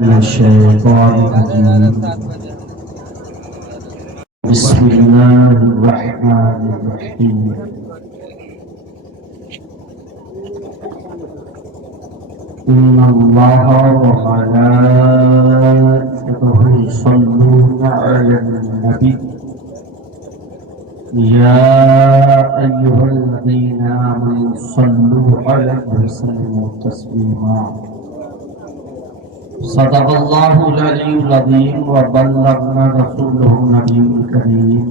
الشيطان الرجيم بسم الله الرحمن الرحيم إن الله وملائكته يصلون على النبي يا أيها الذين آمنوا صلوا عليه وسلموا تسليما صدق الله العلي العظيم وبلغنا رسوله النبي الكريم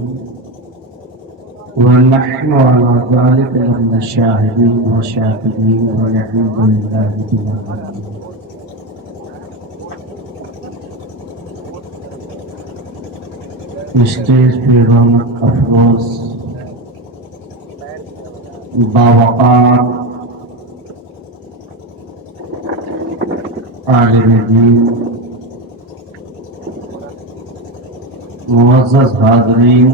ونحن على ذلك لمن الشاهدين والشاكرين والحمد لله رب العالمين. اسٹیج پہ رونق افروز باوقار عالم دین، معزز حاضرین،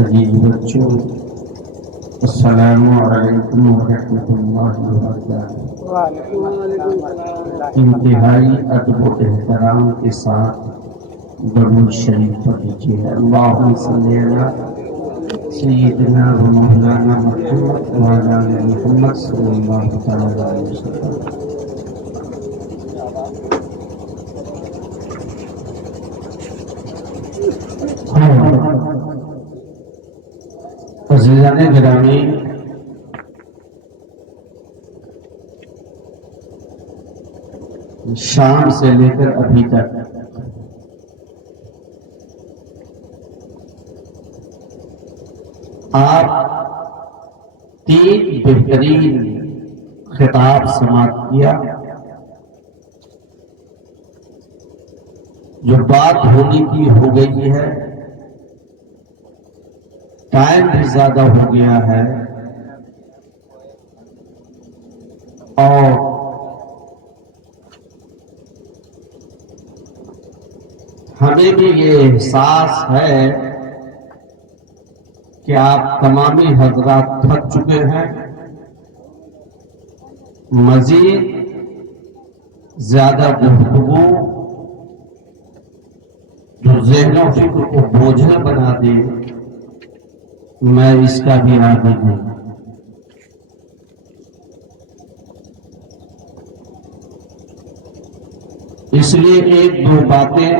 عزیز بچوں، السلام علیکم ورحمۃ اللہ وبرکاتہ۔ انتہائی ادب و احترام کے ساتھ درود شریف پڑھیے۔ اللہم صلی علی سیدنا و مولانا محمد وعلی آل محمد صلی اللہ تعالی علیہ وسلم۔ عزیزان گرامی، شام سے لے کر ابھی تک آپ تین بہترین خطاب سماعت کیا۔ جو بات ہونی کی ہو گئی ہے، ٹائم بھی زیادہ ہو گیا ہے، اور ہمیں بھی یہ احساس ہے کہ آپ تمامی حضرات تھک چکے ہیں۔ مزید زیادہ گفتگو جو ذہن و فکر کو بوجھل بنا دے، میں اس کا بھی عادی ہوں۔ اس لیے ایک دو باتیں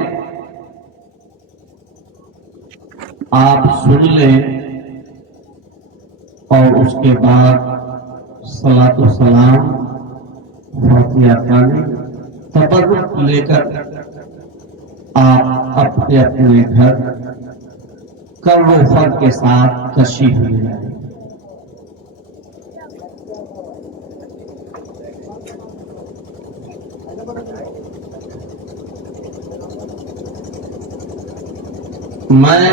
آپ سن لیں اور اس کے بعد صلاۃ و سلام فاتحہ پڑھیں، تبرک لے کر آپ اپنے اپنے گھر کرو فر کے ساتھ تشریف لے جائیں۔ میں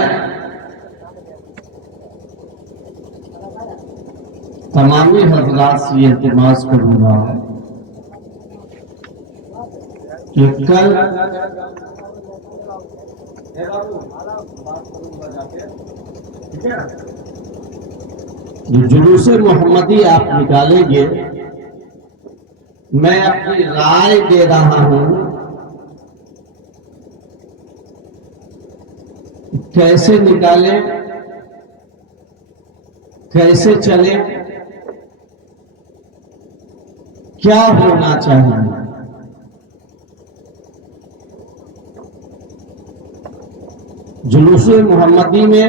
تمامی حضرات سے یہ التماس کروں گا کہ کل جو جلوس محمدی آپ نکالیں گے، میں اپنی رائے دے رہا ہوں کیسے نکالیں، کیسے چلیں، کیا ہونا چاہیے۔ جلوس محمدی میں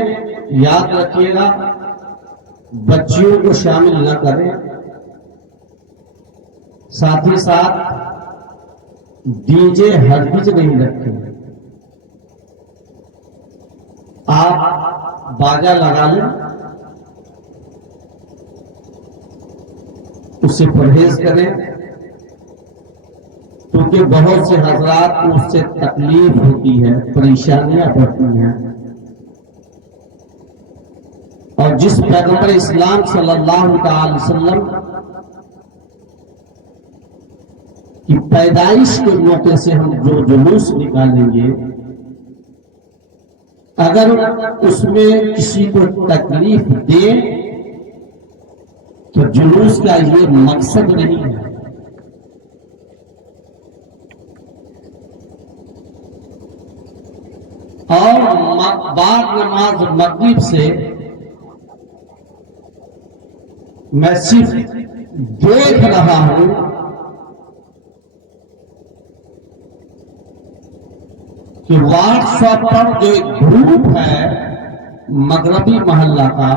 یاد رکھیے گا، بچیوں کو شامل نہ کریں، ساتھ ہی ساتھ ڈی جے ہرگز نہیں رکھیں۔ آپ باجا لگا لیں، اس سے پرہیز کریں، کیونکہ بہت سے حضرات کو اس سے تکلیف ہوتی ہے، پریشانیاں بڑھتی ہیں، اور جس پیغمبر اسلام صلی اللہ علیہ وسلم کی پیدائش کے موقع سے ہم جو جلوس نکالیں گے، اگر اس میں کسی کو تکلیف دے تو جلوس کا یہ مقصد نہیں ہے۔ اور بعد نماز مغرب سے میں صرف دیکھ رہا ہوں کہ واٹس ایپ پر جو ایک گروپ ہے مغربی محلہ کا،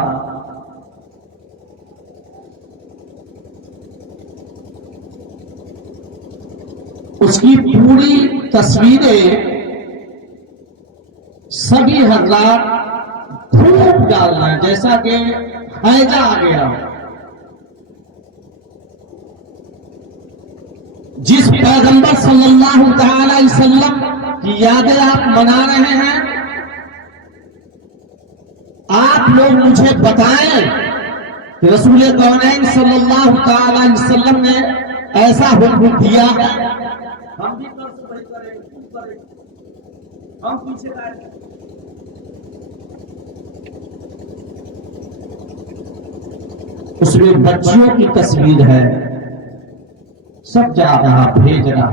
اس کی پوری تصویریں سبھی حضرات خوب ڈال رہے ہیں جیسا کہ حیضہ آ گیا ہو۔ جس پیغمبر صلی اللہ تعالی علیہ وسلم کی یادیں آپ منا رہے ہیں، آپ لوگ مجھے بتائیں کہ رسول کونین صلی اللہ تعالی علیہ وسلم نے ایسا حکم دیا ہے؟ ہم بھی کر سے وہی کریں، تم کریں، ہم پیچھے آئیں۔ اس میں بچیوں کی تصویر ہے، سب جا رہا بھیج رہا،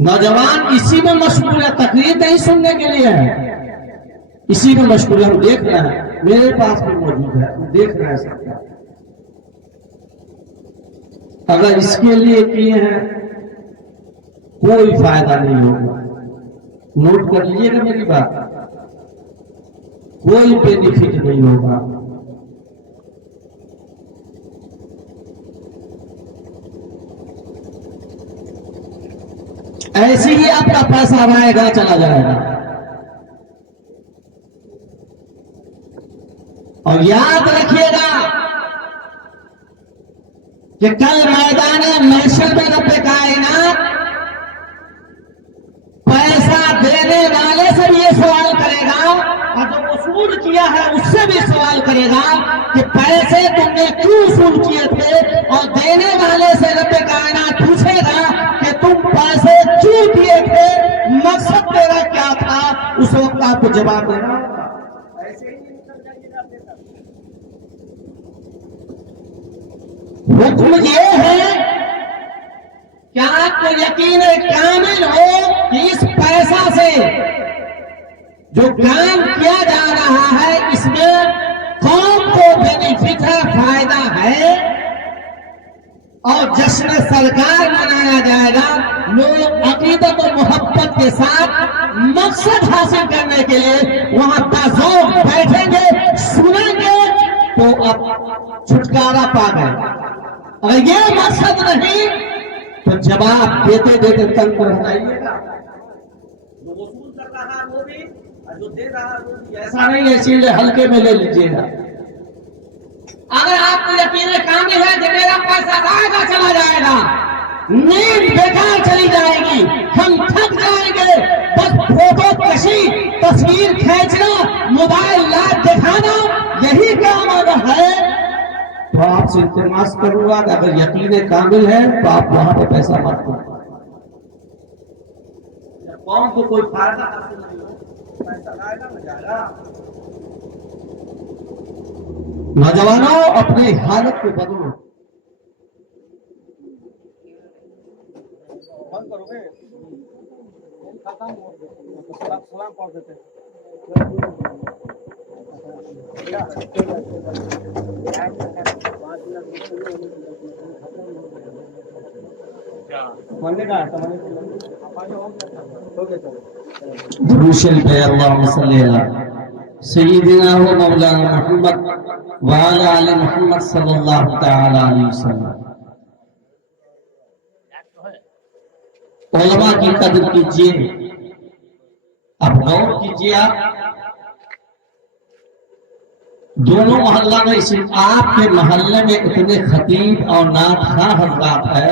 نوجوان اسی میں مشغول ہے، تقریر نہیں سننے کے لیے ہے، اسی میں مشغول ہے۔ ہم دیکھ رہے ہیں، میرے پاس بھی موجود ہے، ہم دیکھ رہے ہیں سب کا۔ اگر اس کے لیے کیے ہیں کوئی فائدہ نہیں ہوگا، نوٹ کر لیجیے گا میری بات، کوئی بینیفٹ نہیں ہوگا۔ ایسے ہی آپ کا پیسہ آئے گا چلا جائے گا۔ اور یاد رکھیے گا کہ کل میدان محشر میں رب کائنات پیسہ دینے والے سے بھی یہ سوال کرے گا، اور جو وصول کیا ہے اس سے بھی سوال کرے گا کہ پیسے تم نے کیوں وصول کیے تھے، اور دینے والے سے رب کائنات پوچھے گا کہ تم پیسے کیوں دیے تھے، مقصد تیرا کیا تھا، اس وقت آپ کو جواب دینا ہوگا۔ حکم یہ ہے کہ آپ کو یقین کامل ہو کہ اس پیسہ سے جو کام کیا جا رہا ہے اس میں قوم کو بینیفٹ ہے، فائدہ ہے، اور جشن سرکار منایا جائے گا۔ لوگ عقیدت و محبت کے ساتھ مقصد حاصل کرنے کے لیے وہاں باذوق بیٹھیں گے، سنیں گے تو اب چھٹکارا پا گئے۔ اگر یہ مقصد نہیں تو جواب دیتے دیتے تنگ پر ہٹائیے گا۔ جو وصول کر رہا ہے وہ بھی، اور جو دے رہا ہے وہ بھی، ایسا نہیں ہے چیزیں ہلکے میں لے لیجیے گا۔ اگر آپ کو یقین کامل ہے کہ میرا پیسہ آئے گا چلا جائے گا، نیند بیکار چلی جائے گی، ہم تھک جائیں گے، بس فوٹو کشی، تصویر کھینچنا، موبائل لائٹ دکھانا، یہی کام اگر ہے تو آپ سے التماس کروں گا کہ اگر یقین کامل ہے تو آپ وہاں پہ پیسہ مت دو۔ قوم کو کوئی فائدہ حاصل نہیں ہو، پیسہ آئے گا نہ جائے گا۔ نوجوانوں اپنی حالت کو بدلو۔ بند کرو گے سلام پڑھ دیتے۔ درود شریف ہے، اللہم صلی علی سیدنا و مولانا محمد وعلی آل محمد صلی اللہ تعالی علیہ وسلم۔ علماء کی قدر کیجئے، اب غور کیجئے، آپ دونوں محلہ میں، صرف آپ کے محلے میں اتنے خطیب اور نعت خواں حضرات ہے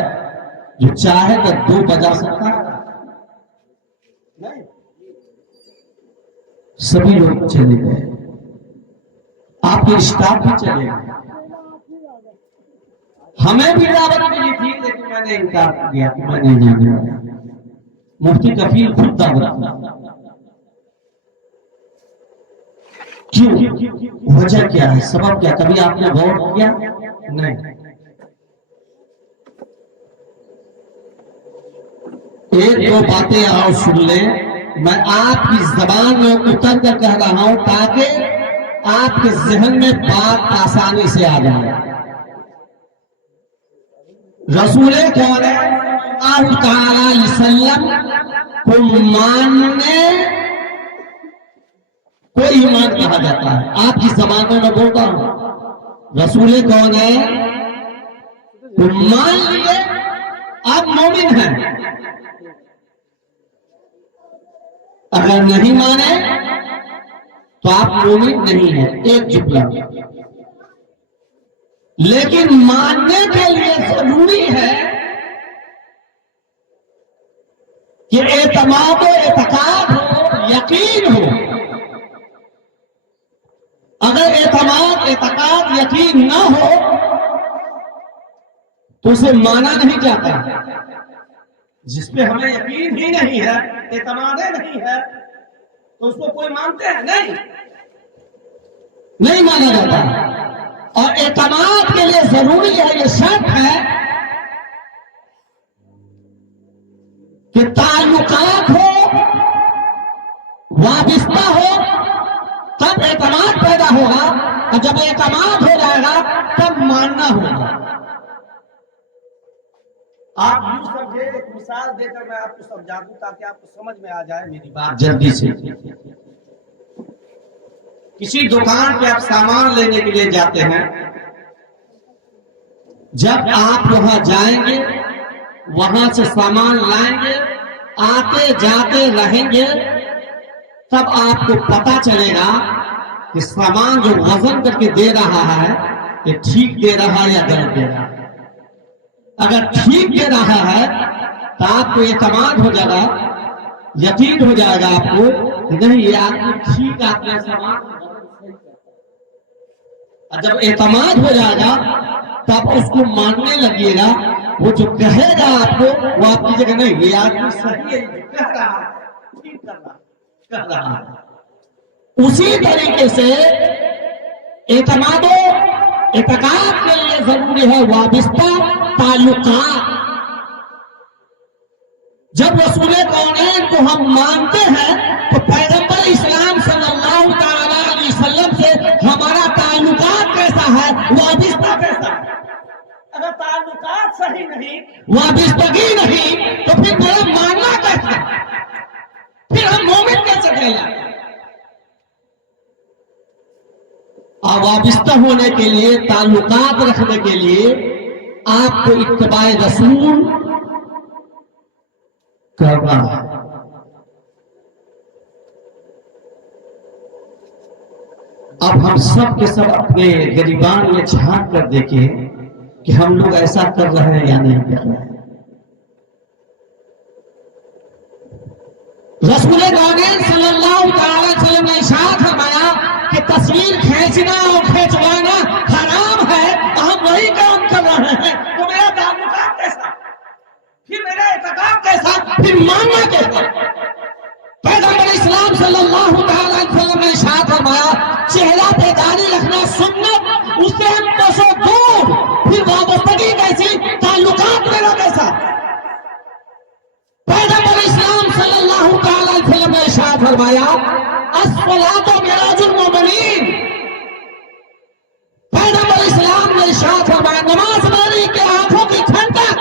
جو چاہے تو 2 بجا سکتا ہے؟ نہیں، سبھی لوگ چلے گئے، آپ کے اسٹاف بھی چلے گئے۔ ہمیں بھی دعوت ملی تھی لیکن میں نے انکار کیا کہ میں نہیں جانے والا۔ مفتی کفیل خود دعوت کیا، کیوں؟ وجہ کیا ہے، سبب کیا؟ کبھی آپ نے غور کیا؟ نہیں۔ ایک دو باتیں آؤ سن لیں، میں آپ کی زبان میں اتر کر کہہ رہا ہوں تاکہ آپ کے ذہن میں بات آسانی سے آ جائے. رسول کون ہے؟ اللہ تعالی علیہ وسلم کو ماننے کو ایمان کہا جاتا ہے. آپ کی زبان میں بولتا ہوں رسول کون ہے؟ تو مان لیے آپ مومن ہیں. اگر نہیں مانے تو آپ مومن نہیں ہیں. ایک جملہ. لیکن ماننے کے لیے ضروری ہے کہ اعتماد و اعتقاد ہو، یقین ہو. اگر اعتماد اعتقاد یقین نہ ہو تو اسے مانا نہیں جاتا. جس پہ ہمیں یقین ہی نہیں ہے، اعتماد نہیں ہے، تو اس کو کوئی مانتے ہیں نہیں مانا جاتا. اور اعتماد کے لیے ضروری ہے، یہ شرط ہے کہ تعلقات ہو، وابستہ ہو، تب اعتماد پیدا ہوگا. اور جب اعتماد ہو جائے گا تب ماننا ہوگا. آپ یوں سمجھے، ایک مثال دے کر میں آپ کو سمجھا دوں تاکہ آپ کو سمجھ میں آ جائے میری بات جلدی سے. کسی دکان پہ آپ سامان لینے کے لیے جاتے ہیں. جب آپ وہاں جائیں گے، وہاں سے سامان لائیں گے، آتے جاتے رہیں گے، تب آپ کو پتا چلے گا کہ سامان جو وزن کر کے دے رہا ہے یہ ٹھیک دے رہا ہے یا غلط دے رہا ہے. اگر ٹھیک دے رہا ہے تو آپ کو اعتماد ہو جائے گا، یقین ہو جائے گا آپ کو کہ نہیں یہ آدمی ٹھیک آپ نے سامان. اور جب اعتماد ہو جائے گا تب اس کو ماننے لگیے گا. وہ جو کہے گا آپ کو وہ آپ کی جگہ نہیں، یہ آدمی صحیح ہے، کہہ رہا ہے، ٹھیک کہہ رہا ہے. اسی طریقے سے اعتماد و اعتقاد کے لیے ضروری ہے وابستہ تعلقات. جب رسول کونین کو ہم مانتے ہیں تو پیغمبر اسلام صلی اللہ تعالی علیہ وسلم سے ہمارا تعلقات کیسا ہے، وابستہ کیسا ہے. اگر تعلقات صحیح نہیں، وابستگی نہیں، تو پھر میرا ماننا کیسا، پھر ہم مومن کیسے کہلاتے. وابستہ ہونے کے لیے، تعلقات رکھنے کے لیے آپ کو اتباع رسول کرنا ہے. اب ہم سب کے سب اپنے گریبان میں جھانک کر دیکھیں کہ ہم لوگ ایسا کر رہے ہیں یا نہیں کر رہے ہیں. رسول کونین صلی اللہ تعالی وسلم نے ارشاد فرمایا کہ تصویر کھینچنا اور کھینچوانا حرام ہے، ہم وہی کام کر رہے ہیں. تو میرا تعلقات کیسا، پھر میرا اعتقاد کیسا، پھر ماننا کیسا. پیغمبر اسلام صلی اللہ تعالی وسلم نے ارشاد فرمایا چہرہ پہ داڑھی رکھنا سنت، اس سے ہم کوسوں دور. پھر وابستگی کیسی، تعلقات میرا کیسا. پیغمبر اسلام صلی اللہ تعالی وسلم نے ارشاد فرمایا الصلاۃ معراج المومنین. پیغمبر اسلام نے ارشاد فرمایا نماز میری کے آنکھوں کی ٹھنڈک،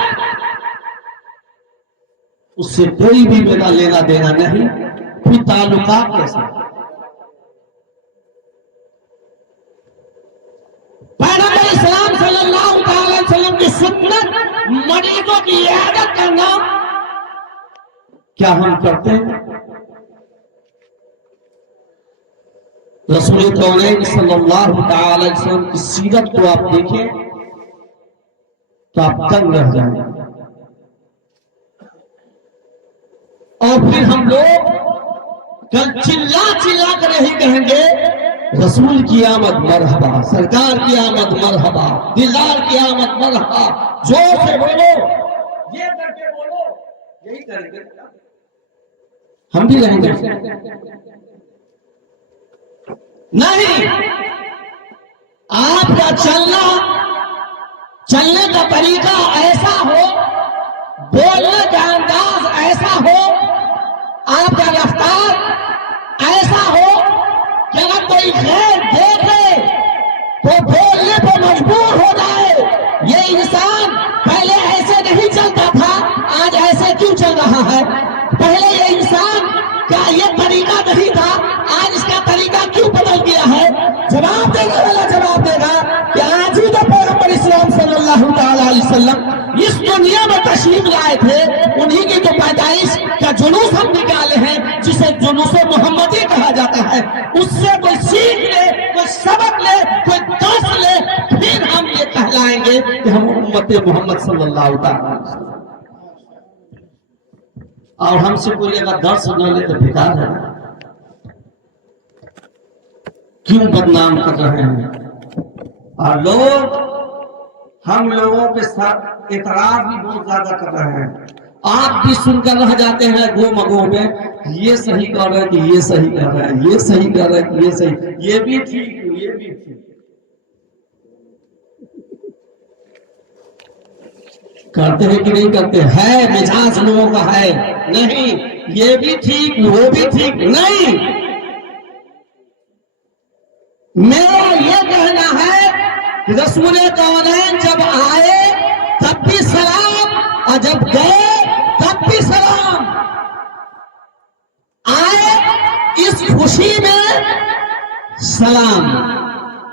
اس سے کوئی بھی میرا لینا دینا نہیں. پھر تعلقات کیسے. پیغمبر اسلام صلی اللہ تعالی وسلم کی سنت مریضوں کی عیادت کرنا کیا ہم کرتے ہیں؟ رسول کونین صلی اللہ تعالی وسلم کی سیرت کو آپ دیکھیں تو آپ تنگ رہ جائیں گے. اور پھر ہم لوگ کل چلا چلا کر یہی کہیں گے رسول کی آمد مرحبا، سرکار کی آمد مرحبا، دلدار کی آمد مرحبا. زور سے بولو، یہ کر کے بولو، یہی کریں گے. ہم بھی رہیں گے نہیں. آپ کا چلنے کا طریقہ ایسا ہو، بولنے کا انداز ایسا ہو، آپ کا رفتار رہا ہے؟ پہلے یہ انسان کا یہ طریقہ نہیں تھا، آج اس کا طریقہ کیوں بدل گیا ہے؟ جواب دینے والا جواب دے گا کہ آج ہی تو پیغمبر اسلام صلی اللہ تعالی علیہ وسلم اس دنیا میں تشریف لائے تھے، انہی کی تو پیدائش کا جلوس ہم نکالے ہیں، جسے جلوس محمدی کہا جاتا ہے۔ اس سے کوئی سیکھ لے، کوئی سبق لے، کوئی درس لے، پھر ہم یہ کہلائیں گے کہ ہم امت محمد صلی اللہ تعالی علیہ وسلم۔ اور ہم سے کوئی اگر درس نہ لے تو بیکار ہے، کیوں بدنام کر رہے ہیں؟ اور لوگ ہم لوگوں کے ساتھ اعتراض بھی بہت زیادہ کر رہے ہیں، آپ بھی سن کر رہ جاتے ہیں گو مگو میں، یہ صحیح کر رہے کہ یہ صحیح کر رہے ہیں، یہ صحیح کر رہے کہ یہ صحیح، یہ بھی ٹھیک، یہ بھی ٹھیک۔ کرتے ہیں کہ نہیں کرتے؟ ہے مزاج لوگوں کا ہے، نہیں یہ بھی ٹھیک وہ بھی ٹھیک نہیں۔ میرا یہ کہنا ہے کہ رسول کونین جب آئے تب بھی سلام، اور جب گئے تب بھی سلام۔ آئے اس خوشی میں سلام،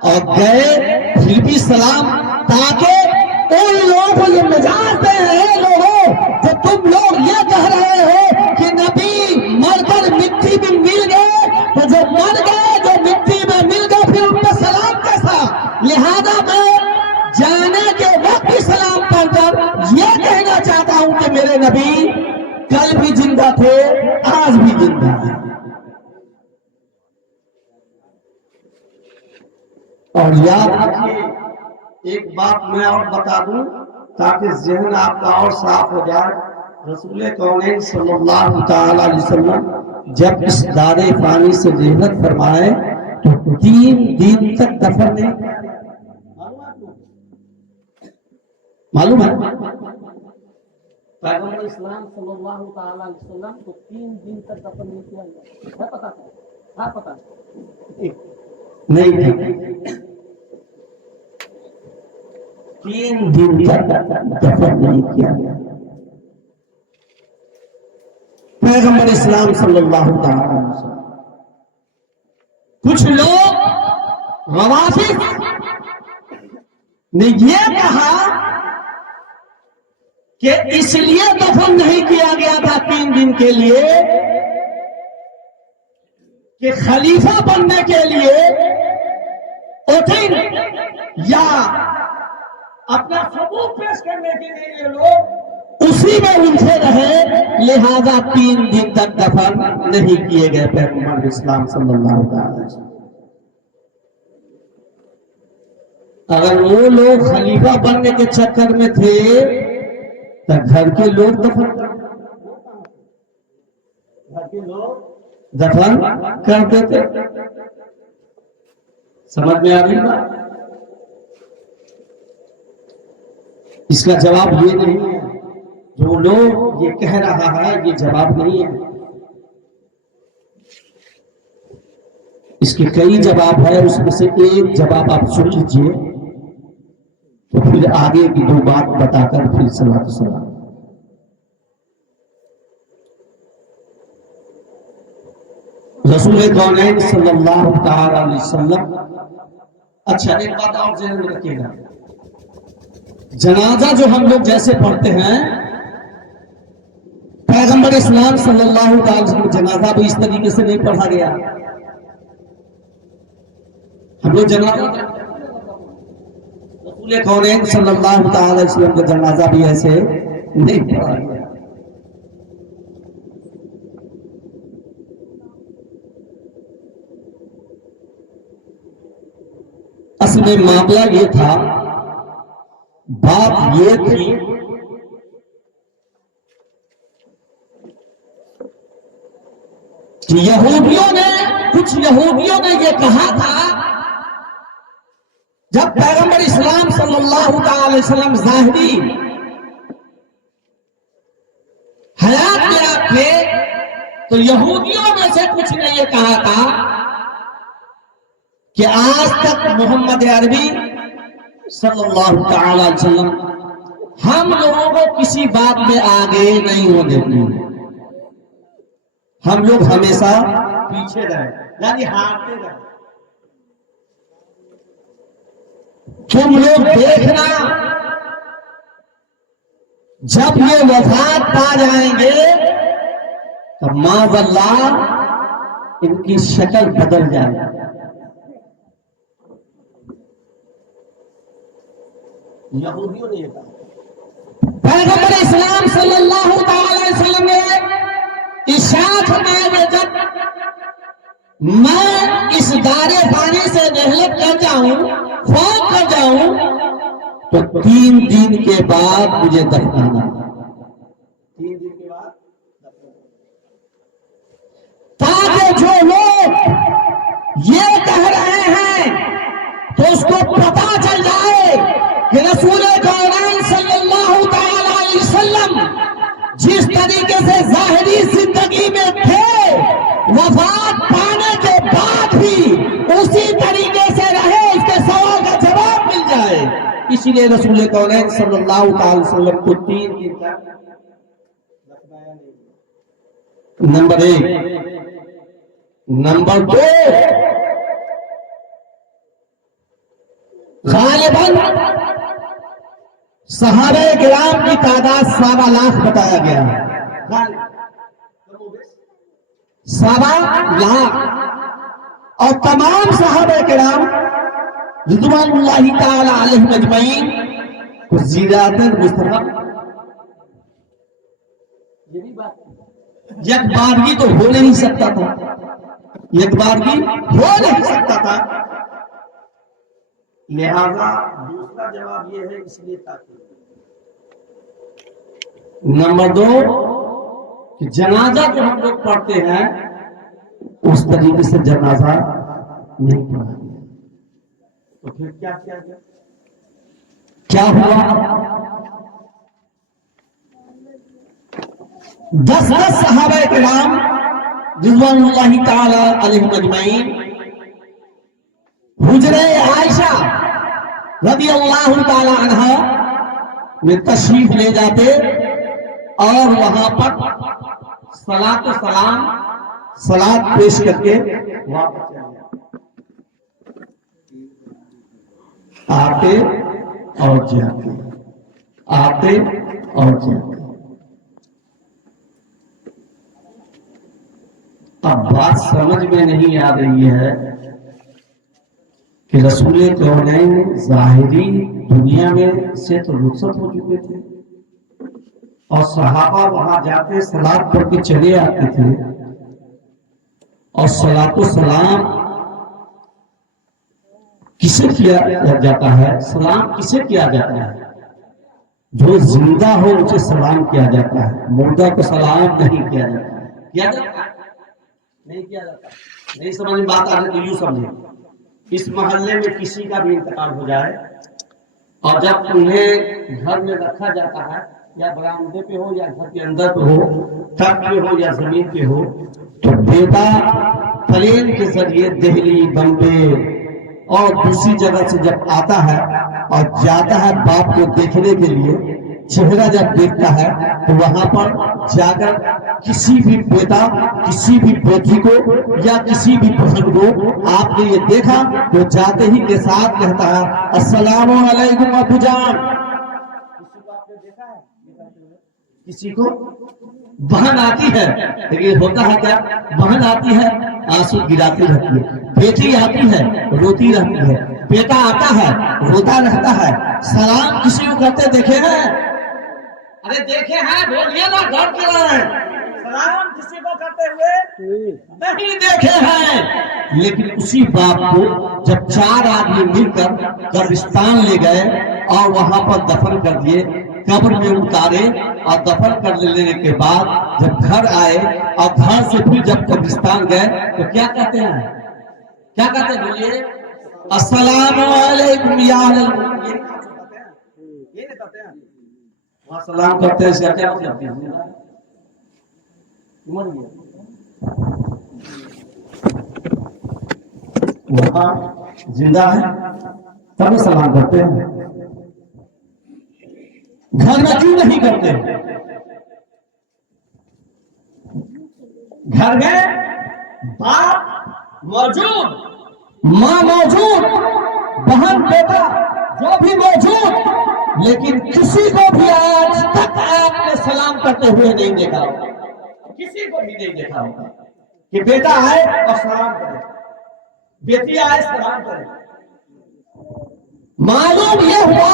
اور گئے پھر بھی سلام، تاکہ ان لوگوں کو یہ مزاج دے رہے لوگوں جو تم لوگ یہ کہہ رہے ہو کہ نبی مر کر مٹی میں مل گئے، تو جو مر گئے جو مٹی میں مل گئے پھر ان پہ سلام کیسا؟ لہذا میں جانے کے وقت بھی سلام پڑھ کر یہ کہنا چاہتا ہوں کہ میرے نبی کل بھی زندہ تھے، آج بھی زندہ ہیں۔ اور یاد رکھیے ایک بات میں اور بتا دوں تاکہ ذہن آپ کا اور صاف ہو جائے، رسول کونین صلی اللہ تعالی علیہ وسلم جب اس دار فانی سے رحلت فرمائے تو 3 دن تک دفن نہیں، معلوم ہے؟ پیغمبر اسلام صلی اللہ تعالی علیہ وسلم کو 3 دن تک دفن نہیں کیا گیا، ہے پتا ہے پتا نہیں تھا، 3 دن تک دفن نہیں کیا گیا۔ پیغمبر اسلام صلی اللہ تعالی علیہ وسلم، کچھ لوگ روافض نے یہ کہا کہ اس لیے دفن نہیں کیا گیا تھا 3 دن کے لیے کہ خلیفہ بننے کے لیے یا اپنا ثبوت پیش کرنے کے لیے یہ لوگ اسی میں الجھے رہے، لہذا 3 دن تک دفن نہیں کیے گئے پیغمبر اسلام صلی اللہ علیہ وسلم۔ اگر وہ لوگ خلیفہ بننے کے چکر میں تھے تو گھر کے لوگ دفن کر دیتے۔ سمجھ میں آ رہی بات؟ اس کا جواب یہ نہیں ہے، جو لوگ یہ کہہ رہا ہے یہ جواب نہیں ہے، اس کے کئی جواب ہے، اس میں سے ایک جواب آپ سن لیجیے تو پھر آگے کی 2 بات بتا کر پھر صلاۃ السلام۔ رسول کونین صلی اللہ تعالی علیہ وسلم، اچھا ایک بات اور ذہن میں رکھیے گا، جنازہ جو ہم لوگ جیسے پڑھتے ہیں، پیغمبر اسلام صلی اللہ تعالی وسلم جنازہ بھی اس طریقے سے نہیں پڑھا گیا۔ ہم لوگ جنازہ رسول کونین صلی اللہ تعالی وسلم کا جنازہ بھی ایسے نہیں پڑھا گیا۔ اصل میں معاملہ یہ تھا، بات یہ تھی کہ کچھ یہودیوں نے یہ کہا تھا جب پیغمبر اسلام صلی اللہ علیہ وسلم ظاہری حیات میں آپ تھے تو یہودیوں میں سے کچھ نے یہ کہا تھا کہ آج تک محمد عربی صلی اللہ تعالی علیہ وسلم ہم لوگوں کو کسی بات میں آگے نہیں ہونے دیتے، ہم لوگ ہمیشہ پیچھے رہے، یعنی ہارتے رہے. تم لوگ دیکھنا جب یہ وفات پا جائیں گے تو معاذ اللہ ان کی شکل بدل جائے گی. یہودیوں نے یہ کہا. پیغمبر اسلام صلی اللہ تعالی وسلم نے ارشاد فرمایا جب میں اس دارے پانی سے نہلت کر جاؤں، فوت کر جاؤں، تو 3 دن کے بعد مجھے دفنانا. 3 دن کے بعد تاکہ جو لوگ یہ کہہ رہے ہیں تو اس کو پتا چل جائے کہ رسول کائنات صلی اللہ تعالی علیہ وسلم جس طریقے سے ظاہری زندگی میں تھے، وفات پانے کے بعد بھی اسی طریقے سے رہے، اس کے سوال کا جواب مل جائے. اسی لیے رسول کائنات صلی اللہ تعالی وسلم کو 3 دن تک دفنایا نہیں. نمبر 1. نمبر 2، غالباً صحابہ کرام کی تعداد 1.25 لاکھ بتایا گیا ہے. 1.25 لاکھ. اور تمام صحابہ کرام رضوان اللہ تعالی علیہم اجمعین کو زیارت مستحب یک بارگی تو ہو نہیں سکتا تھا، یک بارگی ہو نہیں سکتا تھا. لہذا دوسرا جواب یہ ہے، اس لیے تاکہ. نمبر 2 کہ جنازہ جو ہم لوگ پڑھتے ہیں اس طریقے سے جنازہ نہیں پڑھا. تو پھر کیا کیا گیا؟ کیا ہوا؟ 10 صحابہ کرام رضوان اللہ تعالی علیہم اجمعین حجرہ عائشہ رضی اللہ تعالی عنہا میں تشریف لے جاتے اور وہاں پر صلاۃ و سلام صلاۃ پیش کر کے واپس چلے آتے اور جاتے، آتے اور جاتے. اب بات سمجھ میں نہیں آ رہی ہے کہ رسول کونین ظاہری دنیا میں سے تو رخصت ہو چکے تھے اور صحابہ وہاں جاتے صلاۃ پڑھ کے چلے آتے تھے، اور صلاۃ و سلام کسے کیا جاتا ہے؟ سلام کسے کیا جاتا ہے؟ جو زندہ ہو اسے سلام کیا جاتا ہے، مردہ کو سلام نہیں کیا جاتا ہے. کیا جاتا ہے؟ نہیں کیا جاتا. نہیں سمجھ میں بات آ رہی تو یوں سمجھے، اس محلے میں کسی کا بھی انتقال ہو جائے اور جب انہیں گھر میں رکھا جاتا ہے، یا برآمدے پہ ہو یا گھر کے اندر پہ ہو، چھت پہ ہو یا زمین پہ ہو، تو بیٹا پلین کے ذریعے دہلی، بمبے اور دوسری جگہ سے جب آتا ہے اور جاتا ہے باپ کو دیکھنے کے لیے، چہرہ جب دیکھتا ہے تو وہاں پر جا کر کسی بھی بیٹا، کسی بھی بیٹی کو یا کسی بھی بہن کو آپ نے یہ دیکھا تو جاتے ہی کے ساتھ کہتا ہے السلام علیکم ابو جان. کسی کو بہن آتی ہے لیکن ہوتا ہے کیا؟ بہن آتی ہے آنسو گراتی رہتی ہے، بیٹی آتی ہے روتی رہتی ہے، بیٹا آتا ہے روتا رہتا ہے. سلام کسی کو کرتے دیکھے ہیں؟ ارے دیکھے ہیں، بولیے نا، ڈر کے رہے ہیں. سلام کسی کو کرتے ہوئے نہیں دیکھے ہیں. لیکن اسی باپ کو جب 4 آدمی مل کر قبرستان لے گئے اور وہاں پر دفن کر دیے، قبر میں اتارے اور دفن کر لینے کے بعد جب گھر آئے اور گھر سے پھر جب قبرستان گئے تو کیا کہتے ہیں؟ کیا کہتے ہیں؟ بولیے السلام علیکم یا وہاں سلام کرتے ہیں. اس کا کیا مطلب ہے؟ وہاں زندہ ہے تب سلام کرتے ہیں، گھر میں کیوں نہیں کرتے؟ گھر میں باپ موجود، ماں موجود، بہن بیٹا جو بھی موجود، لیکن کسی کو بھی آج تک آپ نے سلام کرتے ہوئے نہیں دیکھا ہوگا، کسی کو بھی نہیں دیکھا ہوگا کہ بیٹا آئے اور سلام کرے، بیٹی آئے سلام کرے۔ معلوم یہ ہوا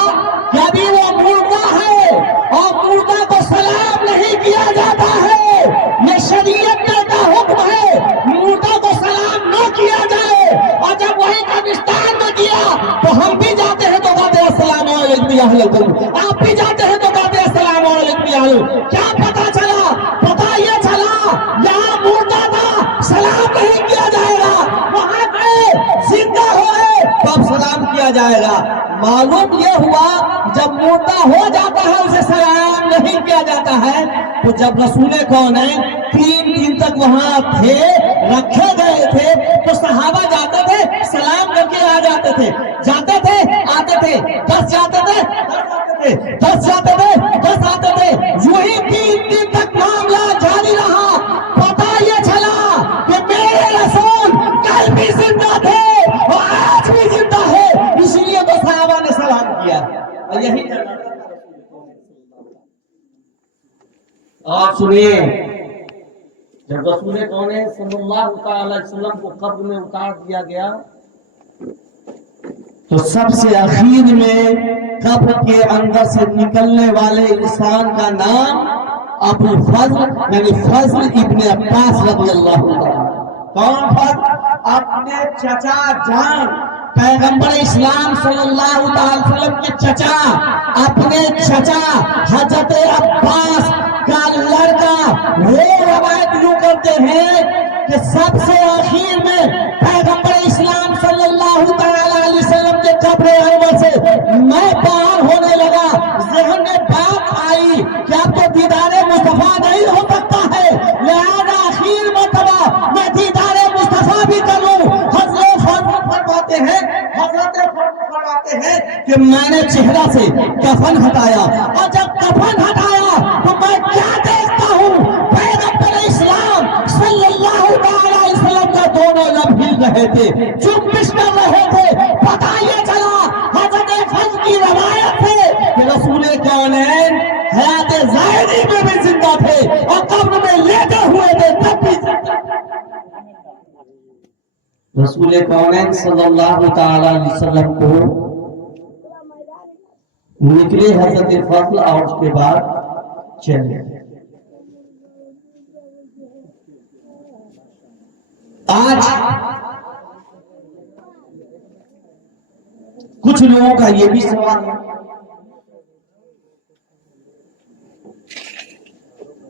کہ ابھی وہ مردہ ہے اور مردہ کو سلام نہیں کیا جاتا ہے، یہ شریعت کا حکم ہے، مردہ کو سلام نہ کیا جائے۔ اور جب وہی قبرستان میں کیا تو ہم بھی جاتے ہیں تو کہتے ہیں السلام علیکم، آپ بھی جاتے ہیں تو کہتے ہیں السلام علیکم۔ کیا پتا چلا؟ پتا یہ چلا یہاں مردہ تھا، سلام نہیں کیا جائے گا، وہاں پہ زندہ ہوئے تو اب سلام کیا جائے گا۔ معلوم یہ ہوا جب مردہ ہو جاتا ہے اسے سلام نہیں کیا جاتا ہے، تو جب رسول کونین 3 دن تک وہاں تھے، رکھے گئے تھے، تو صحابہ جاتے تھے سلام کر کے آ جاتے تھے، جاتے تھے آتے تھے، 10 جاتے تھے 10 آتے تھے، 10 جاتے تھے 10 آتے تھے، یوں ہی 3 دن تک معاملہ جاری رہا۔ پتا یہ چلا کہ میرے رسول کل بھی زندہ تھے اور آج بھی زندہ ہے، اس لیے تو صحابہ نے سلام کیا۔ اور یہی آپ سنیے، جب رسول کونین صلی اللہ علیہ وسلم کو قبر میں اتار دیا گیا تو سب سے اخیر میں قبر کے اندر سے نکلنے والے انسان کا نام ابو الفضل یعنی فضل ابن عباس رضی اللہ عنہ۔ کون فضل؟ اپنے چچا جان پیغمبر اسلام صلی اللہ علیہ وسلم کے چچا، اپنے چچا حضرت عباس کا لڑکا۔ وہ روایت یوں کرتے ہیں کہ سب سے آخر میں پیغمبر اسلام صلی اللہ علیہ وسلم کے قبر انور سے میں پار ہونے لگا، ذہن میں بات آئی کہ اب تو دیدار مصطفیٰ نہیں ہو سکتا ہے، لہذا آخر مرتبہ میں دیدار مصطفیٰ بھی کروں۔ حضرت فرماتے ہیں کہ میں نے چہرہ سے کفن ہٹایا، اور جب کفن ہٹایا تو میں کیا دیکھتا ہوں، پیغمبر اسلام صلی اللہ علیہ وسلم کا دونوں لب ہل رہے تھے، جنبش کر رہے تھے۔ پتا یہ چلا حضرت فضل کی روایت ہے کہ رسول کونین حیات ظاہری میں بھی زندہ تھے اور قبر میں لیٹے ہوئے تھے تب بھی زندہ تھے۔ رسول کونین صلی اللہ تعالی علیہ وسلم کو نکلے حضرت فضل اور اس کے بعد چلے۔ آج کچھ لوگوں کا یہ بھی سوال ہے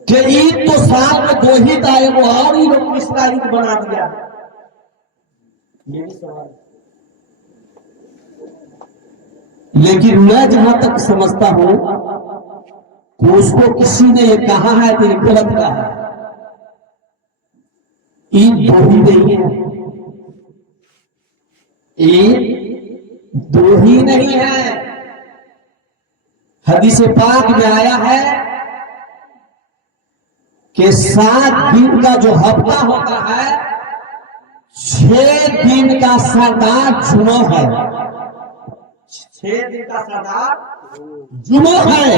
کہ عید تو سال میں 2 ہی آئے، وہ اور ہی لوگ کس کا عید بنا دیا، یہ بھی سوال ہے۔ لیکن میں جہاں تک سمجھتا ہوں کہ اس کو کسی نے یہ کہا ہے تو یہ غلط کہا ہے۔ عید 2 ہی نہیں ہے، عید 2 ہی نہیں ہے۔ حدیث پاک میں آیا ہے کہ 7 دن کا جو ہفتہ ہوتا ہے، 6 دن کا سردار جمعہ ہے، 6 دن کا سردار جمعہ ہے،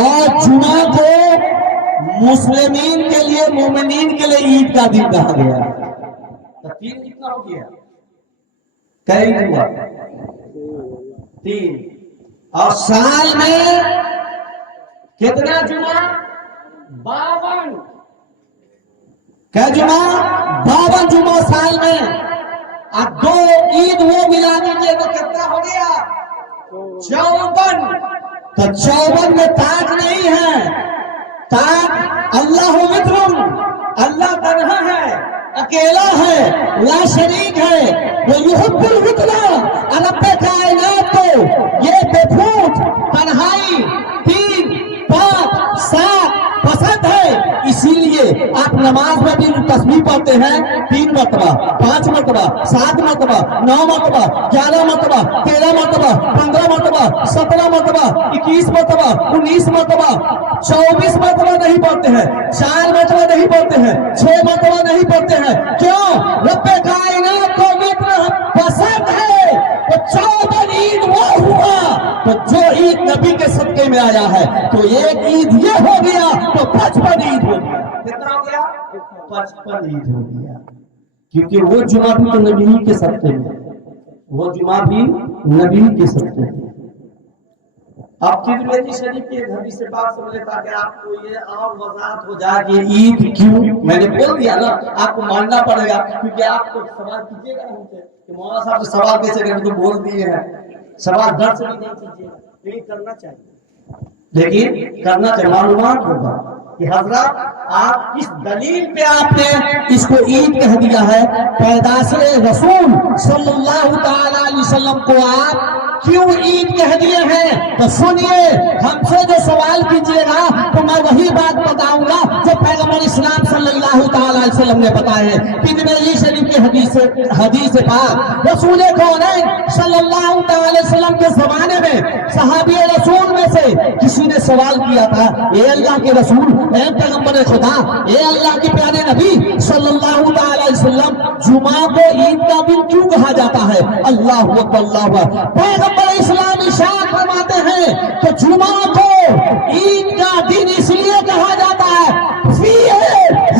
اور جمعہ کو مسلمین کے لیے مومنین کے لیے عید کا دن کہا گیا۔ تو 3 کتنا ہو گیا؟ کئی ہوا 3، اور سال میں کتنا جمعہ؟ 52۔ کیا جمعہ؟ 52 جمعہ سال میں۔ اب 2 عید وہ ملا دیجیے تو کتنا ہو گیا؟ 54۔ تو 54 میں تاج نہیں ہے، تاج اللہ وطرم، اللہ تنہا ہے، اکیلا ہے، لا شریک ہے، وہ یحب الوطن، رب کائنات کو یہ بے پھوٹ تنہائی 3 5 7 پسند ہے۔ اسی لیے آپ نماز میں بھی تسبیح پڑھتے ہیں 3 مرتبہ، 5 مرتبہ، 7 مرتبہ، 9 مرتبہ، 11 مرتبہ، 13 مرتبہ، 15 مرتبہ، 17 مرتبہ، 21 مرتبہ، 19 مرتبہ، 24 مرتبہ نہیں پڑھتے ہیں, 4 مرتبہ نہیں پڑھتے ہیں, 6 مرتبہ نہیں پڑھتے ہیں. کیوں؟ رب کائنات کو اتنا پسند ہے. تو 14 عید وہ ہوا تو جو عید نبی کے صدقے میں آیا ہے, تو ایک عید یہ ہو گیا تو 55 عید ہو گیا. کتنا ہو گیا؟ 55 عید ہو گیا. کیونکہ وہ جمعہ بھی تو نبی کے صدقے میں, وہ جمعہ بھی نبی کے صدقے میں. آپ ترمذی شریف کے حدیث سے بات سن لیں تاکہ آپ کو یہ اور وضاحت ہو جائے کہ عید کیوں. میں نے بول دیا نا, آپ کو ماننا پڑے گا, کیونکہ آپ کو سوال کیجیے گا ہم سے کہ مولانا صاحب سے سوال کیسے کریں, تو بول دیے ہیں. سوال درد سے نہیں کیجیے گا, نہیں کرنا چاہیے, لیکن کرنا چاہیے. معلومات ہوگا کہ حضرت آپ کس دلیل پہ آپ نے اس کو عید کہہ دیا ہے. پیدائش رسول صلی اللہ تعالی علیہ وسلم کو آپ کیوں عید کہہ دیے ہیں, تو سنیے. ہم سے جو سوال کیجیے گا تو میں وہی بات بتاؤں گا جو پیغمبر اسلام صلی اللہ تعالی علیہ وسلم نے بتائے. ترمذی شریف کے حدیث پاک رسول کونین صلی اللہ تعالی علیہ وسلم کے زمانے میں صحابی رسول میں سے کسی نے سوال کیا تھا, اے اللہ کے رسول, اے پیغمبر خدا, اے اللہ کے پیارے نبی صلی اللہ تعالی علیہ وسلم, جمعہ کو عید کا دن کیوں کہا جاتا ہے؟ اللہ اکبر, اللہ اکبر. پیغمبر اسلام ارشاد فرماتے ہیں کہ جمعہ کو عید کا دن اس لیے کہا جاتا ہے, فیہ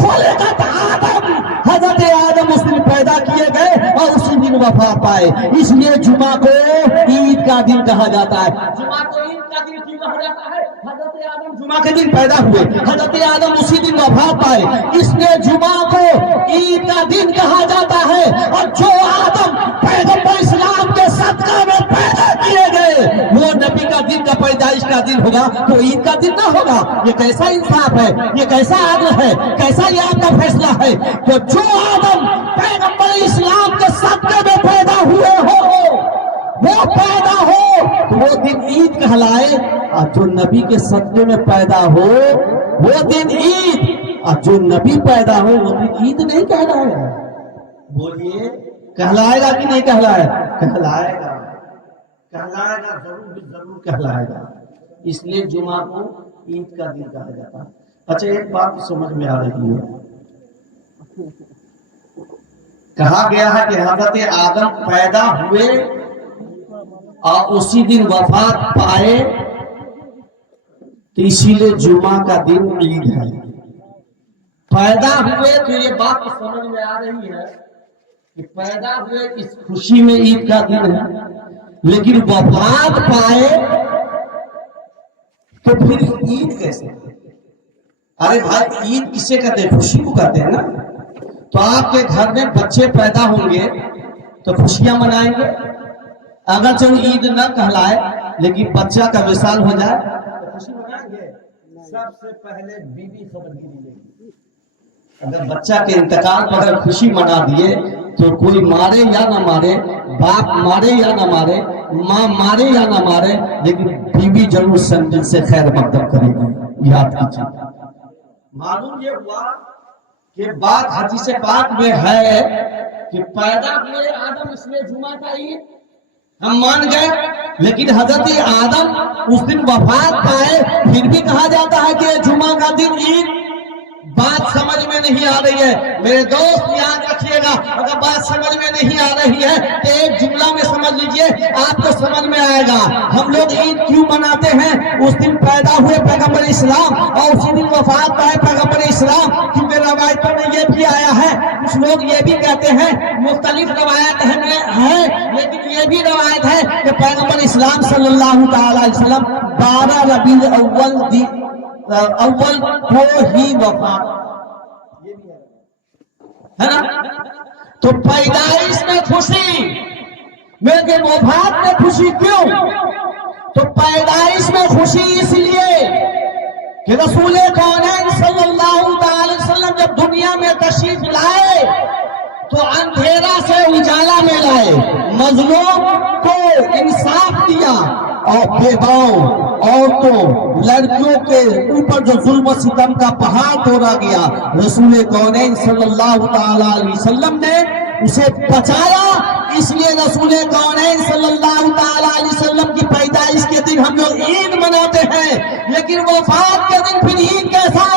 خلقت آدم, حضرت آدم اس دن پیدا کیے گئے اور اسی دن وفات پائے, اس لیے جمعہ کو عید کا دن کہا جاتا ہے. جمعہ کو عید کا دن کیوں کہا جاتا ہے؟ حضرت آدم جمعہ کے دن پیدا ہوئے, حضرت آدم اسی دن وفات پائے, اس لیے جمعہ کو عید کا دن کہا جاتا ہے. اور جو آدم پیغمبر اسلام کے صدقہ میں پیدا کیے گئے وہ نبی کا دن کا پیدائش کا دن ہوگا تو عید کا دن نہ ہوگا. یہ کیسا انصاف ہے, یہ کیسا عدل ہے, کیسا یہ آپ کا فیصلہ ہے کہ جو آدم پیغمبر اسلام کے صدقے میں پیدا ہوئے ہو, وہ پیدا ہو تو وہ دن عید کہلائے, اور جو نبی کے صدقے میں پیدا ہو وہ دن عید, اور جو نبی پیدا ہو وہ دن عید نہیں کہلائے گا. بولیے کہلائے گا کہ نہیں کہلائے گا؟ کہلائے گا, کہلائے گا, ضرور کہلائے گا. اس لیے جمعہ کو عید کا دن کہا جاتا ہے. اچھا ایک بات سمجھ میں آ رہی ہے, کہا گیا ہے کہ حضرت آدم پیدا ہوئے اور اسی دن وفات پائے, تو اسی لیے جمعہ کا دن عید ہے. پیدا ہوئے تو یہ بات سمجھ میں آ رہی ہے کہ پیدا ہوئے اس خوشی میں عید کا دن ہے, لیکن وفات پائے تو پھر عید کیسے؟ ارے بھائی عید کسے کہتے ہیں؟ خوشی کو کہتے ہیں نا. تو آپ کے گھر میں بچے پیدا ہوں گے تو خوشیاں منائیں گے, اگر جو عید نہ کہلائے لیکن بچہ کا وصال ہو جائے تو خوشی منائیں گے. سب سے پہلے بیوی خبر گیری لے گی. اگر بچہ کے انتقال پر اگر خوشی منا دیے تو کوئی مارے یا نہ مارے, باپ مارے یا نہ مارے, ماں مارے یا نہ مارے, لیکن بیوی ضرور سندل سے خیر مقدم کرے گی. یاد کیجیے. معلوم یہ ہوا کہ بات حدیث پاک میں ہے کہ پیدا ہوئے آدم اس لیے جمعہ کا عید ہم مان گئے, لیکن حضرت آدم اس دن وفات پائے پھر بھی کہا جاتا ہے کہ جمعہ کا دن عید. بات سمجھ میں نہیں آ رہی ہے میرے دوست, یاد رکھیے گا. اگر بات سمجھ میں نہیں آ رہی ہے تو ایک جملہ میں سمجھ لیجئے, آپ کو سمجھ میں آئے گا. ہم لوگ عید کیوں مناتے ہیں؟ اس دن پیدا ہوئے پیغمبر اسلام اور اسی دن وفات پائے پیغمبر اسلام, کیونکہ روایتوں میں یہ بھی آیا ہے. کچھ لوگ یہ بھی کہتے ہیں, مختلف روایت ہیں, لیکن یہ بھی روایت ہے کہ پیغمبر اسلام صلی اللہ تعالی علیہ وسلم 12 ربیع اول کو ہی وفات ہے نا. تو پیدائش میں خوشی, میرے وفات میں خوشی کیوں؟ تو پیدائش میں خوشی اس لیے کہ رسول کونین صلی اللہ تعالی وسلم جب دنیا میں تشریف لائے تو اندھیرا سے اجالا میں لائے, مظلوم کو انصاف دیا, اور بیواؤں, عورتوں, لڑکیوں کے اوپر جو ظلم و ستم کا پہاڑ توڑا گیا, رسول کونین صلی اللہ تعالی علیہ وسلم نے اسے بچایا. اس لیے رسول کونین صلی اللہ تعالی علیہ وسلم کی پیدائش کے دن ہم لوگ عید مناتے ہیں, لیکن وفات کے دن پھر عید کیسا؟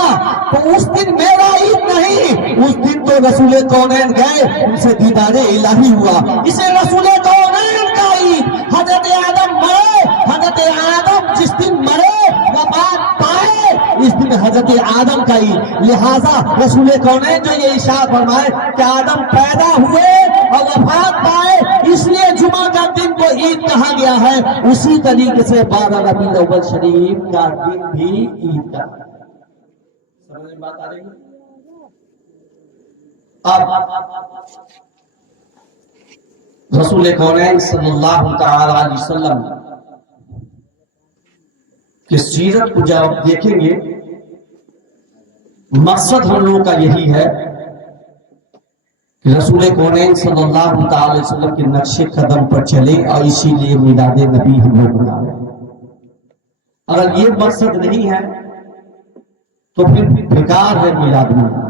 رسول کونین گئے ان سے دیدار الہی ہوا. اسے رسول کونین کا عید. حضرت آدم مرے, حضرت آدم جس دن مرے وفات پائے اس دن حضرت آدم کا عید. لہذا رسول کونین جو یہ ارشاد فرمائے کہ آدم پیدا ہوئے اور وفات پائے اس لیے جمعہ کا دن کو عید کہا گیا ہے. اسی طریقے سے 12 ربیع الاول شریف کا دن بھی عید کا. سمجھ میں بات آ رہی ہے؟ اب رسول کونین صلی اللہ تعالی علیہ وسلم کی سیرت کو جب آپ دیکھیں گے مقصد ہم لوگوں کا یہی ہے کہ رسول کونین صلی اللہ تعالی علیہ وسلم کے نقش قدم پر چلے اور اسی لیے میلاد نبی ہم لوگ منا رہے ہیں. اگر یہ مقصد نہیں ہے تو پھر بیکار ہے میلاد منانا,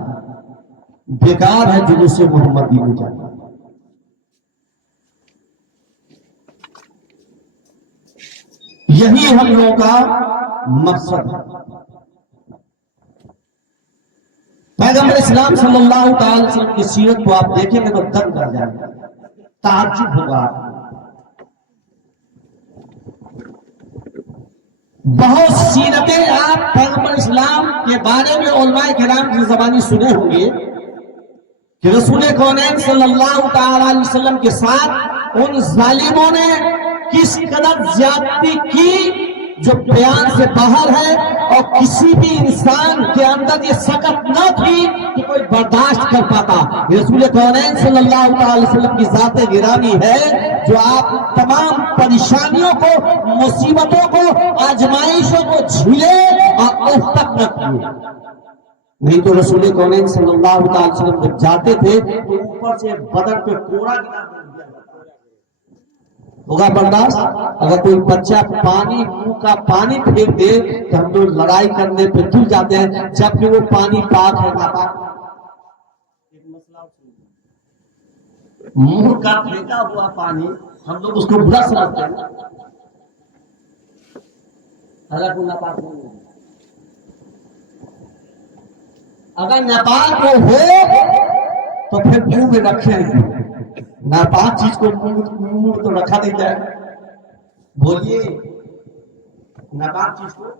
بیکار ہے جلوس محمدی میں جانا. یہی ہم لوگوں کا مقصد ہے. پیغمبر اسلام صلی اللہ تعالی وسلم کی سیرت کو آپ دیکھیں گے تو دنگ رہ جائیں گے, تعجب ہوگا. بہت سیرتیں آپ پیغمبر اسلام کے بارے میں علماء کرام کی زبانی سنے ہوں گے کہ رسول کونین صلی اللہ تعالی علیہ وسلم کے ساتھ ان ظالموں نے کس قدر زیادتی کی جو بیان سے باہر ہے, اور کسی بھی انسان کے اندر یہ سکت نہ تھی کہ کوئی برداشت کر پاتا. رسول کونین صلی اللہ تعالی وسلم کی ذات گرامی ہے جو آپ تمام پریشانیوں کو, مصیبتوں کو, آزمائشوں کو جھیلے اور اف تک نہ کیے. نہیں تو رسول کونین صلی اللہ تعالی وسلم جب جاتے تھے تو اوپر سے بدن پہ کوڑا گرا ہوگا برداشت. اگر کوئی بچہ پانی منہ کا پانی پھینک دے تو ہم لوگ لڑائی کرنے پہ تل جاتے ہیں, جبکہ وہ پانی پاک ہے ناپاک. منہ کا پھینکا ہوا پانی ہم لوگ اس کو برا سمجھتے ہیں, حالانکہ ناپاک نہیں ہے. اگر ناپاک ہو تو پھر منہ میں رکھیں. ناپاک چیز کو منہ تو رکھا نہیں جائے. بولیے, ناپاک چیز کو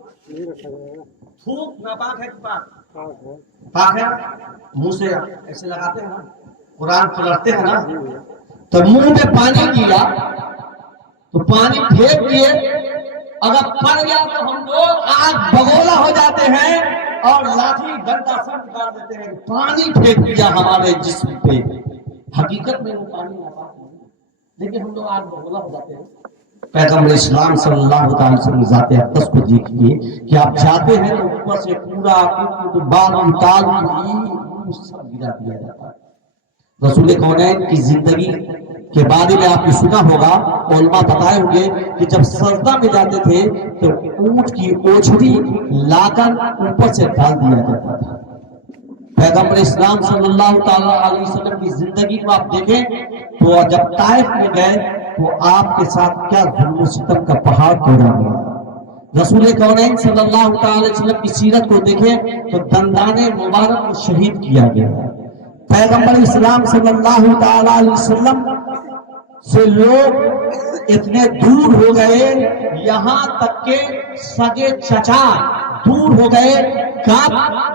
تھوک ناپاک ہے کہ پاک؟ پاک ہے. منہ سے ایسے لگاتے ہیں نا, قرآن پلٹتے ہیں نا, تو منہ میں پانی کیا تو پانی پھینک دیے, اگر پڑ گیا تو ہم لوگ آگ بگولا ہو جاتے ہیں اور لاٹھی ڈنڈا سب نکال دیتے ہیں. پانی پھینک دیا ہمارے جسم پہ. حقیقت میں وہ پانی ناپاک نہیں, لیکن ہم لوگ آگ بگولا ہو جاتے ہیں. پیغمبر اسلام صلی اللہ تعالی وسلم ذات اقدس کو دیکھیے کہ آپ جاتے ہیں تو اوپر سے پورا بال تال سب گرا دیا جاتا ہے. رسول کونین کی زندگی کے بارے میں آپ نے سنا ہوگا, علماء بتائے ہوں گے کہ جب سجدہ میں جاتے تھے تو اونٹ کی اوچھڑی لا کر اوپر سے ڈال دیا جاتا تھا. پیغمبر اسلام صلی اللہ تعالی علیہ وسلم کی زندگی کو آپ دیکھیں تو جب طائف میں گئے تو آپ کے ساتھ کیا ظلم و ستم کا پہاڑ توڑا گیا. رسول کونین صلی اللہ تعالی علیہ وسلم کی سیرت کو دیکھیں تو دندان مبارک کو شہید کیا گیا. پیغمبر اسلام صلی اللہ تعالی علیہ وسلم سے لوگ اتنے دور ہو گئے, یہاں تک کہ سگے چچا دور ہو گئے.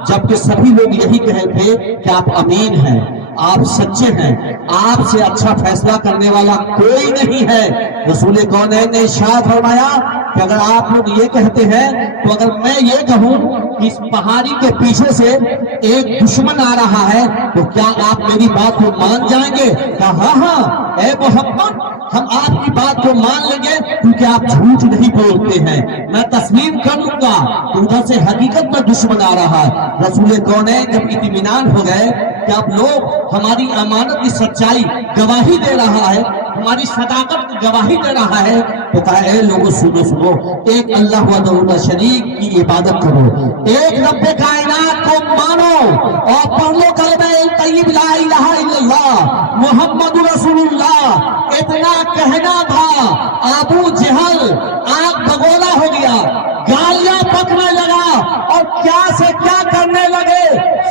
جبکہ سبھی لوگ یہی کہے تھے کہ آپ امین ہیں, آپ سچے ہیں, آپ سے اچھا فیصلہ کرنے والا کوئی نہیں ہے. رسول کونین نے ارشاد فرمایا کہ اگر آپ لوگ یہ کہتے ہیں تو اگر میں یہ کہوں کہ اس پہاڑی کے پیچھے سے ایک دشمن آ رہا ہے تو کیا آپ میری بات کو مان جائیں گے؟ کہا ہاں ہاں اے محمد, ہم آپ کی بات کو مان لیں گے کیونکہ آپ جھوٹ نہیں بولتے ہیں. میں تسلیم کر لوں گا کہ ادھر سے حقیقت میں دشمن آ رہا ہے. رسول کونین جب اطمینان ہو گئے کہ اب لوگ ہماری امانت کی سچائی گواہی دے رہا ہے, ہماری صداقت کی گواہی دے رہا ہے, تو کہا اے لوگوں سنو سنو, ایک اللہ وحدہ لا شریک کی عبادت کرو, ایک رب کائنات کو مانو اور پڑھ لو کلمہ طیب لا الہ الا اللہ محمد رسول اللہ. اتنا کہنا تھا, ابو جہل آگ بگولا ہو گیا, گالیاں پکنے لگا اور کیا سے کیا کرنے لگے.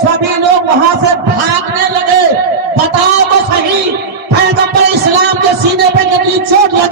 سبھی لوگ وہاں سے بھاگنے لگے.